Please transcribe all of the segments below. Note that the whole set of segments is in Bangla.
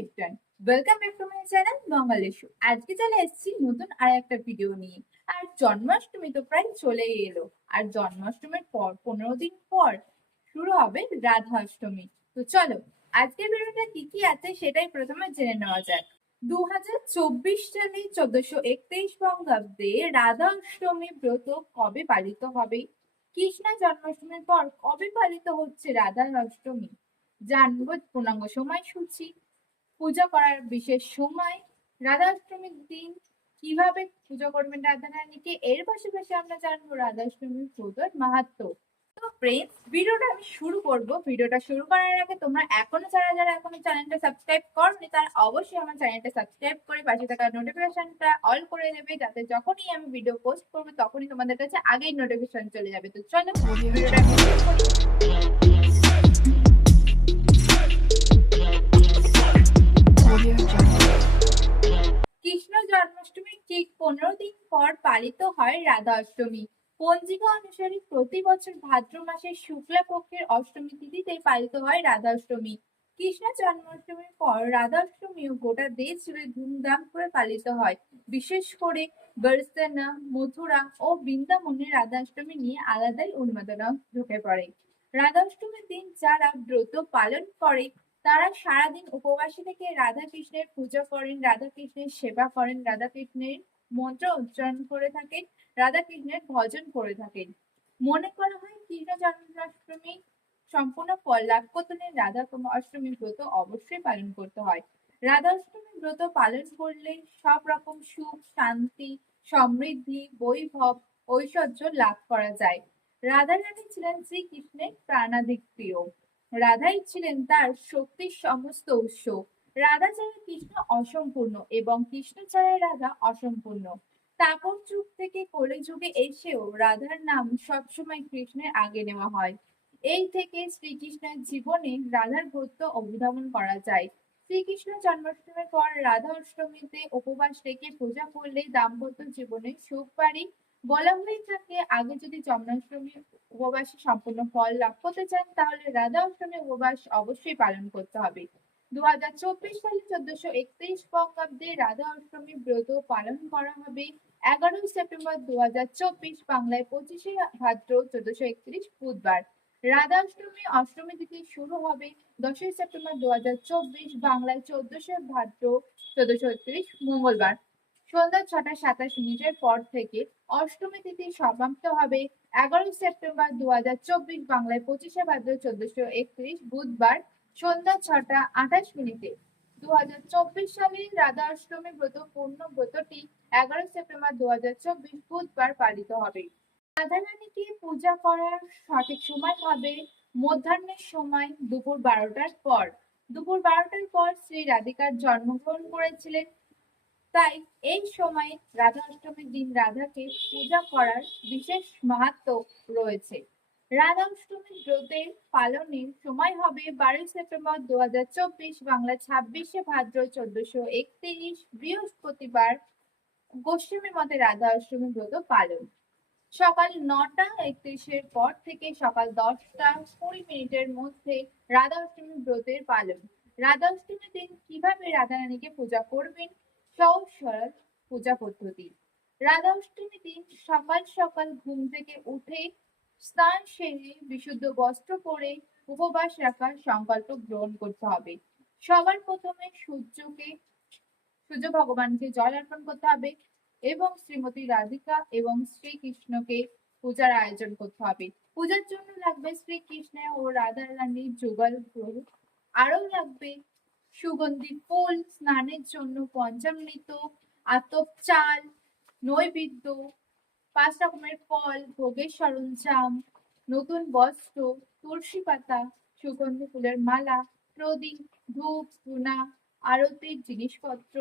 Everyone welcome back to my channel বাঙালিশু আজকে চলে এসেছি নতুন আর একটা ভিডিও নিয়ে। আর জন্মাষ্টমী তো প্রায় চলেই এলো। আর জন্মাষ্টমীর পর, পনেরো দিন পর শুরু হবে তো চলো, আজকের ভিডিওটা কি কি আছে সেটাই প্রথমে জেনে নেওয়া যাক। দু হাজার চব্বিশ সালে চোদ্দশো বঙ্গাব্দে রাধা অষ্টমী ব্রত কবে পালিত হবে? কৃষ্ণ জন্মাষ্টমীর পর কবে পালিত হচ্ছে রাধা অষ্টমী জানব পূর্ণাঙ্গ সময়সূচি। করার বিশেষ সময়, রাধাষ্টমীর দিন, কীভাবে পুজো করবেন রাধা রানীকে এর পাশাপাশি আমরা জানব রাধাষ্টমীর পুজোর মাহাত্ম। তো ফ্রেন্ডস ভিডিওটা আমি শুরু করব। ভিডিওটা শুরু করার আগে তোমরা এখনও যারা যারা এখনও চ্যানেলটা সাবস্ক্রাইব করনি, তারা অবশ্যই আমার চ্যানেলটা সাবস্ক্রাইব করে পাশে থাকা নোটিফিকেশনটা অল করে দেবে। যাতে যখনই আমি ভিডিও পোস্ট করব, তখনই তোমাদের কাছে আগেই নোটিফিকেশন চলে যাবে। তো চলো, ভিডিওটা পালিত হয় রাধা অষ্টমী। পঞ্জিকা অনুসারে প্রতি বছর ভাদ্র মাসের শুক্লা পক্ষের অষ্টমী তিথিতে পালিত হয় রাধা অষ্টমী। কৃষ্ণ জন্মাষ্টমীর পর রাধা অষ্টমীও গোটা দেশ জুড়ে ধুমধাম করে পালিত হয়। বিশেষ করে বর্ষানা মথুরা ও বৃন্দাবনে রাধাষ্টমী নিয়ে আলাদাই উন্মাদনা ঢুকে পড়ে। রাধা অষ্টমীর দিন যারা ব্রত পালন করে, তারা সারাদিন উপবাসী থেকে রাধা কৃষ্ণের পূজা করেন, রাধা কৃষ্ণের সেবা করেন, রাধা কৃষ্ণের মন্ত্র উচ্চারণ করে থাকেন, রাধা কৃষ্ণের ভজন করে থাকেন। মনে করা হয় কৃষ্ণ জন্মাষ্টমী সম্পূর্ণ ফল লাভ করতে রাধা অষ্টমী ব্রত অবশ্যই পালন করতে হয়। রাধা অষ্টমী ব্রত পালন করলে সব রকম সুখ, শান্তি, সমৃদ্ধি, বৈভব, ঐশ্বর্য লাভ করা যায়। রাধা রানী ছিলেন শ্রীকৃষ্ণের প্রাণাধিক প্রিয়। রাধাই ছিলেন তার শক্তির সমস্ত উৎস। রাধা ছাড়া কৃষ্ণ অসম্পূর্ণ এবং কৃষ্ণ ছাড়া রাধা অসম্পূর্ণ। তাপর যুগ থেকে কলি যুগে এসেও রাধার নাম সবসময় কৃষ্ণের আগে নেওয়া হয়। এই থেকে শ্রীকৃষ্ণের জীবনে রাধার গুরুত্ব অবধারণ করা যায়। শ্রীকৃষ্ণ জন্মাষ্টমীর পর রাধা অষ্টমীতে উপবাস রেখে পূজা করলে দাম্পত্য জীবনে সুখ বাড়ি। বলা হয়ে থাকে, আগে যদি জন্মাষ্টমী উপবাসে সম্পূর্ণ ফল লাভ করতে চান, তাহলে রাধা অষ্টমী উপবাস অবশ্যই পালন করতে হবে। দু হাজার চব্বিশ সালে চোদ্দশো একত্রিশ বঙ্গাব্দে রাধা অষ্টমী ব্রত পালন করা হবে। এগারোই সেপ্টেম্বর দু হাজার চব্বিশ বাংলায় পঁচিশে ভাদ্র চোদ্দশো একত্রিশ বুধবার। রাধা অষ্টমী অষ্টমী তিথি শুরু হবে দশই সেপ্টেম্বর দু হাজার চব্বিশ বাংলায় চোদ্দশো ভাদ্র চোদ্দশো একত্রিশ মঙ্গলবার। সন্ধ্যা ছটা সাতাশ মিনিটের পর থেকে অষ্টমী তিথি সমাপ্ত হবে এগারোই সেপ্টেম্বর দু হাজার চব্বিশ বাংলায় পঁচিশে ভাদ্র চোদ্দশো একত্রিশ বুধবার। সন্ধ্যা ছটা আঠাশ মিনিটে। দু হাজার চব্বিশ সালের রাধা অষ্টমী ব্রত পূর্ণ ব্রতটি এগারো সেপ্টেম্বর দু হাজার চব্বিশ বুধবার পালিত হবে। রাধা রানীকে পূজা করার সঠিক সময় হবে মধ্যাহ্নের সময় দুপুর বারোটার পর। দুপুর বারোটার পর শ্রী রাধিকার জন্মগ্রহণ করেছিলেন। তাই এই সময়ে রাধা অষ্টমীর দিন রাধাকে পূজা করার বিশেষ মাহাত্ম রয়েছে। রাধা অষ্টমীর ব্রতের পালনের সময় হবে বারোই সেপ্টেম্বর দু হাজার চব্বিশ বাংলা ছাব্বিশে ভাদ্র চোদ্দশো একত্রিশ বৃহস্পতিবার গোস্বামী মতে রাধা অষ্টমী ব্রত পালন। সকাল নটা একত্রিশের পর থেকে সকাল দশটা কুড়ি মিনিটের মধ্যে রাধা অষ্টমী ব্রতের পালন। রাধা অষ্টমীর দিন কীভাবে রাধা রানীকে পূজা করবেন? সহজ সরল পূজা পদ্ধতি। রাধা অষ্টমী দিন সকাল সকাল ঘুম থেকে উঠে স্নান সেরে বিশুদ্ধ বস্ত্র পরে উপবাস রাখার সংকল্প গ্রহণ করতে হবে। সবার প্রথমে সূর্যকে, সূর্য ভগবানকে জল অর্পণ করতে হবে এবং শ্রীমতী রাধিকা এবং শ্রীকৃষ্ণকে পূজার আয়োজন করতে হবে। পূজার জন্য লাগবে শ্রীকৃষ্ণ ও রাধা রানীর যুগল গ্রহ আরও লাগবে সুগন্ধি ফুল, স্নানের জন্য পঞ্চামৃত, আতপ চাল, নৈবেদ্য পাঁচ রকমের ফল, ভোগের সরঞ্জাম, নতুন বস্ত্র, তুলসী পাতা, সুগন্ধি ফুলের মালা, প্রদীপ, ধূপ ধুনা আরতির জিনিসপত্র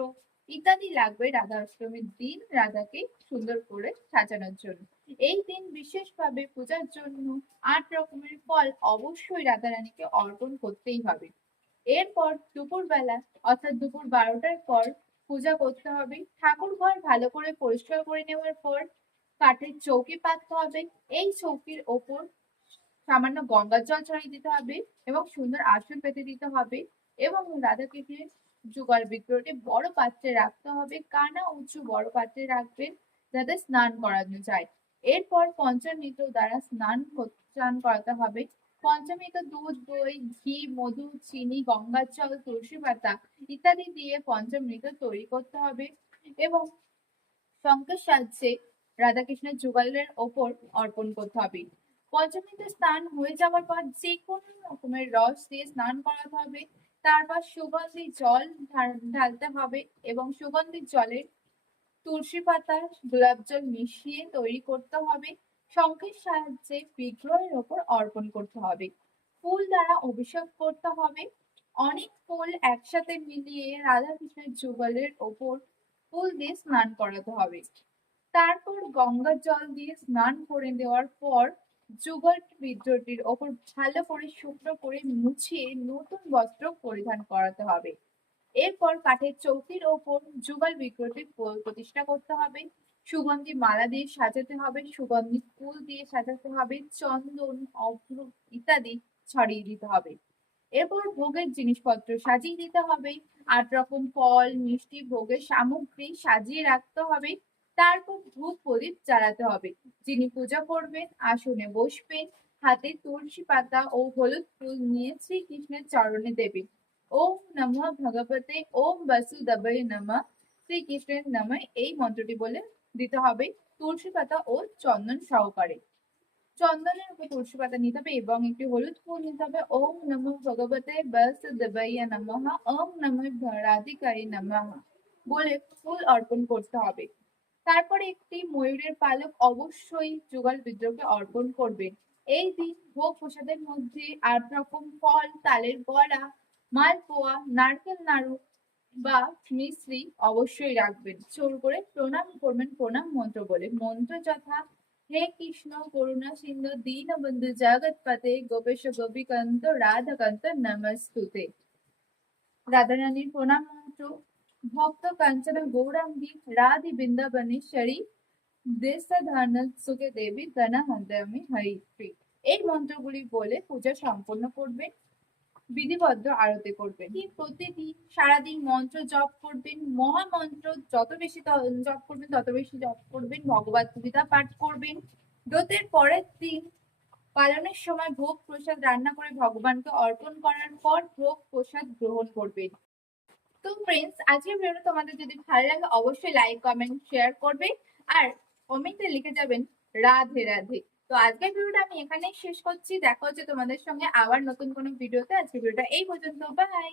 ইত্যাদি লাগবে রাধা অষ্টমীর দিন রাধাকে সুন্দর করে সাজানোর জন্য। এই দিন বিশেষভাবে পূজার জন্য আট রকমের ফল অবশ্যই রাধা রানীকে অর্পণ করতেই হবে। এরপর দুপুরবেলা, অর্থাৎ দুপুর বারোটার পর পূজা করতে হবে। ঠাকুর ঘর ভালো করে পরিষ্কার করে নেওয়ার পর কাঠের চৌকি পাততে হবে। এই চৌকির ওপর সামান্য গঙ্গার জল ছড়িয়ে দিতে হবে এবং সুন্দর আসন পেতে দিতে হবে এবং রাধা কৃষ্ণের যুগল বিগ্রহটি বড় পাত্রে রাখতে হবে। কানা উঁচু বড় পাত্রে রাখবেন যাতে স্নান করানো যায়। এরপর পঞ্চামৃত দ্বারা স্নান স্নান করাতে হবে। পঞ্চমৃত দুধ, দই, ঘি, মধু, চিনি, গঙ্গার জল, তুলসী পাতা ইত্যাদি দিয়ে পঞ্চমৃত তৈরি করতে হবে এবং শঙ্খের সাহায্যে রাধাকৃষ্ণের যুগলের ওপর অর্পণ করতে হবে। পঞ্চমীতে স্নান হয়ে যাওয়ার পর যে কোনো রকমের রস দিয়ে স্নান করাতে হবে। তারপর সুগন্ধি জল ঢালতে হবে এবং সুগন্ধি জলে তুলসী পাতা, গোলাপ জল মিশিয়ে তৈরি করতে হবে। শঙ্খের সাহায্যে বিগ্রহের ওপর অর্পণ করতে হবে। ফুল দ্বারা অভিষেক করতে হবে। অনেক ফুল একসাথে মিলিয়ে রাধা কৃষ্ণের যুগলের ওপর ফুল দিয়ে স্নান করাতে হবে। তারপর গঙ্গার জল দিয়ে স্নান করে দেওয়ার পর যুগল বিদ্রোহটির ওপর ভালো করে শুকনো করে মুছিয়ে নতুন বস্ত্র পরিধান করাতে হবে। এরপর কাঠের চৌকির ওপর যুগল বিগ্রহটি প্রতিষ্ঠা করতে হবে। সুগন্ধি মালা দিয়ে সাজাতে হবে, সুগন্ধি ফুল দিয়ে সাজাতে হবে, চন্দন, অভ্র ইত্যাদি ছড়িয়ে দিতে হবে। এরপর ভোগের জিনিসপত্র সাজিয়ে দিতে হবে। আট রকম ফল, মিষ্টি, ভোগের সামগ্রী সাজিয়ে রাখতে হবে। তারপর ধূপ প্রদীপ জ্বালাতে হবে। যিনি পূজা করবেন, আসনে বসবেন, হাতে তুলসী পাতা ও হলুদ ফুল নিয়ে শ্রীকৃষ্ণের চরণে দেবেন। ওম নমঃ ভগবতে, ওম বাসুদেবায় নমঃ। শ্রীকৃষ্ণের নামে এই মন্ত্রটি বলে দিতে হবে, তুলসী পাতা ও চন্দন সহকারে। চন্দনের উপর তুলসী পাতা নিতে হবে এবং একটি হলুদ ফুল নিতে হবে। ওম নমঃ ভগবতে, বাসুদেবায় নমঃ। ওম নমঃ রাধিকায় নমঃ। বলে ফুল অর্পণ করতে হবে। তারপরে একটি ময়ূরের পালক অবশ্যই যুগল বিদ্রোহকে অর্পণ করবেন এই দিন ভোগ প্রসাদের মধ্যে আট রকম ফল, তালের বড়া, মালপোয়া, নারকেল নাড়ু বা মিশ্রি অবশ্যই রাখবেন। চোর করে প্রণাম করবেন, প্রণাম মন্ত্র বলে। মন্ত্র যথা, হে কৃষ্ণ, করুণা সিন্ধু, দীনবন্ধু জগৎপতে গোপেশ গোপীকান্ত, রাধাকান্ত, নমস্তুতে। রাধারানীর প্রণাম মন্ত্র ভক্ত কাঞ্চন গৌরাঙ্গী রাধি বৃন্দাবনেশ্বরী দেশাধান সুখে দেবী তনা হন্দামি হরিত্রী এই মন্ত্রগুলি বলে পূজা সম্পন্ন করবেন বিধিবদ্ধ আরতি করবেন প্রতিদিন সারাদিন মন্ত্র জপ করবেন মহামন্ত্র যত বেশি জপ করবেন, তত বেশি জপ করবেন, ভগবত গীতা পাঠ করবেন। ব্রতের পরের দিন পালনের সময় ভোগ প্রসাদ রান্না করে ভগবানকে অর্পণ করার পর ভোগ প্রসাদ গ্রহণ করবেন। তো ফ্রেন্ডস আজকের ভিডিওটা তোমাদের যদি ভালো লাগে, অবশ্যই লাইক কমেন্ট শেয়ার করবে। আর কমেন্টে লিখে যাবেন, রাধে রাধে। তো আজকের ভিডিওটা আমি এখানেই শেষ করছি। দেখা হচ্ছে তোমাদের সঙ্গে আবার নতুন কোনো ভিডিওতে আজকের ভিডিওটা এই পর্যন্ত। বাই